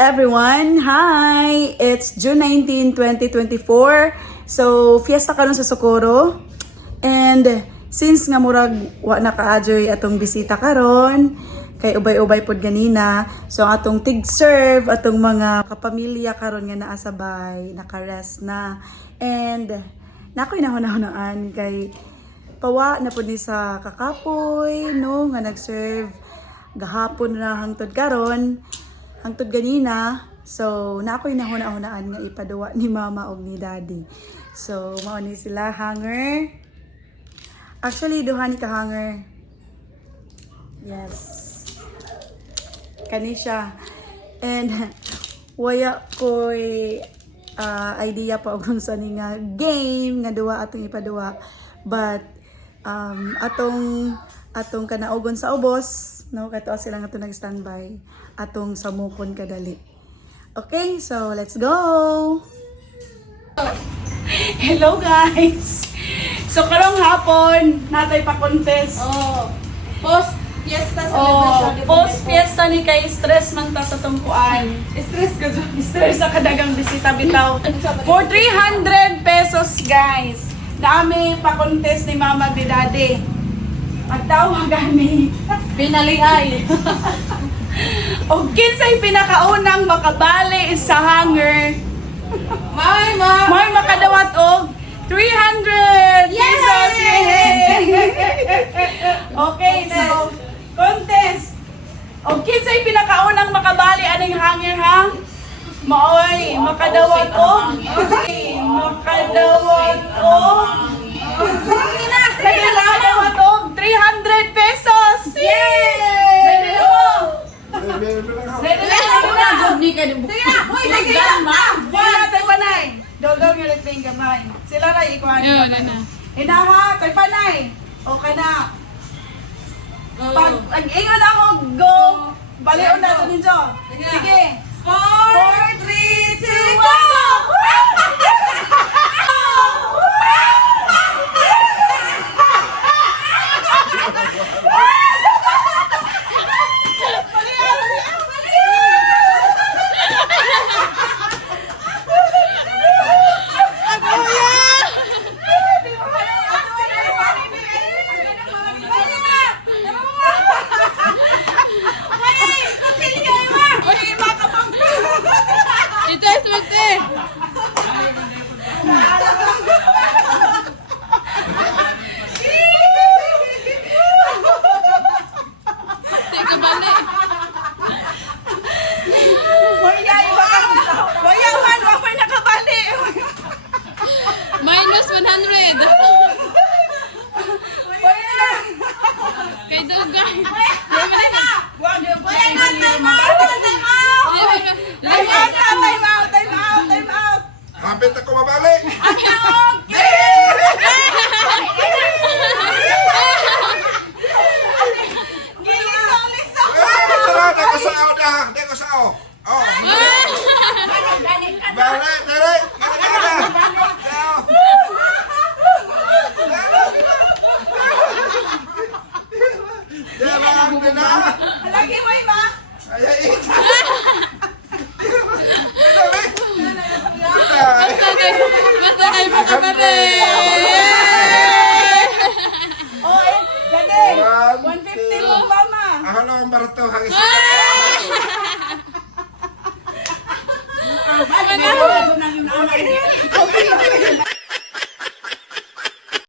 everyone! Hi! It's June 19, 2024. So, fiesta karon sa Socorro. And since nga murag wa na kaajoy atong bisita karon, kay ubay-ubay pod ganina. So, atong tig-serve, atong mga kapamilya karon nga naa sa bay, naka-rest na. And nakoy nahunahunaan kay pawa na pod ni sa kakapoy, no, nga nag-serve gahapon na hangtod karon, hangtod ganina. So na ako'y nahuna-hunaan nga ipaduwa ni mama og ni daddy. So mao ni sila hanger. Actually duha ni ka hanger. Yes. Kani siya. And waya ko'y idea pa og unsa ni nga game nga duwa atong ipaduwa. But atong kanaogon sa ubos, no, kato sila nga to nag-standby atong samukon kadali. Okay, so let's go. Hello guys. So karong hapon natay pa contest. Post fiesta celebration. Post fiesta ni kay stress man ta sa tungkuan. Stress ka dyan. Stress sa kadagang bisita bitaw. For 300 pesos guys. Dami pa contest ni mama ni daddy. Magtawag gani. Pinaliay. O kinsay pinakaunang makabali sa hanger. May makadawat og 300 pesos. Yay! Okay, so contest. O kinsay pinakaunang makabali aning hanger ha? Maoy, makadawat og. Okay, makadawat og. Nakadawat og 300 pesos. Yay! Ready na mo? Ready na mo? Ni ka din. Sige na! Hoy, sige na! Wala tayo panay! Dog-dog yung nagping gamay. Sila na ikuhan. Hinaha, tayo panay! O ka na. Pag ang-ingon ako, go! Baliw na ito ninyo. Sige. 4, 3, 2, 1, go! Ito es magte. Teka balik. Waya man, wapay nakabali. Minus 100. Waya! Kay Dugay. Wag yung time out! Kapit ako mabali! Tara, di ko sao na! Di ko sao! Oh! Bali, dali! Gana! Lagi mo ima! Basta kay makabali. Oh, eh, Dade! 150 mo mama! Ahalo ang barato, hangis.